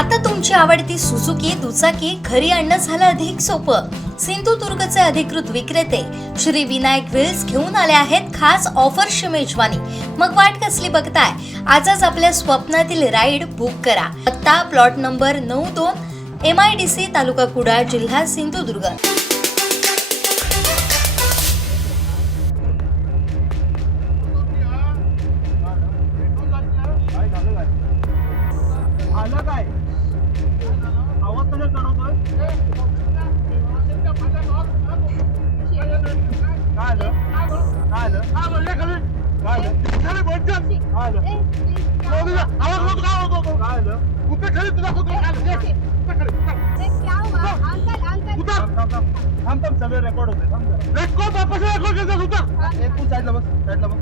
आता तुमची आवडती सुझुकी दुचाकी घरी आणणं झालं अधिक सोपं। सिंधुदुर्गचे अधिकृत विक्रेते श्री विनायक व्हील्स घेऊन आले आहेत खास ऑफरची मेजवानी। मग वाट कसली बघताय, आजच आपल्या स्वप्नातील राईड बुक करा। पत्ता प्लॉट नंबर 92 MIDC तालुका कुडाळ जिल्हा सिंधुदुर्ग। आलं काय आवाज तुला चढवतोय काय आलं काय आलं काय बोलले खाली काय आलं बोलतो काय आलं आवाज होत काय होतो काय आलं कुठे खाली तुझा कुठे खाली थांब थांब सगळे रेकॉर्ड होते रेकॉर्ड वापस रेकॉर्ड करतो उतर एक तू साईडला बस साईडला बस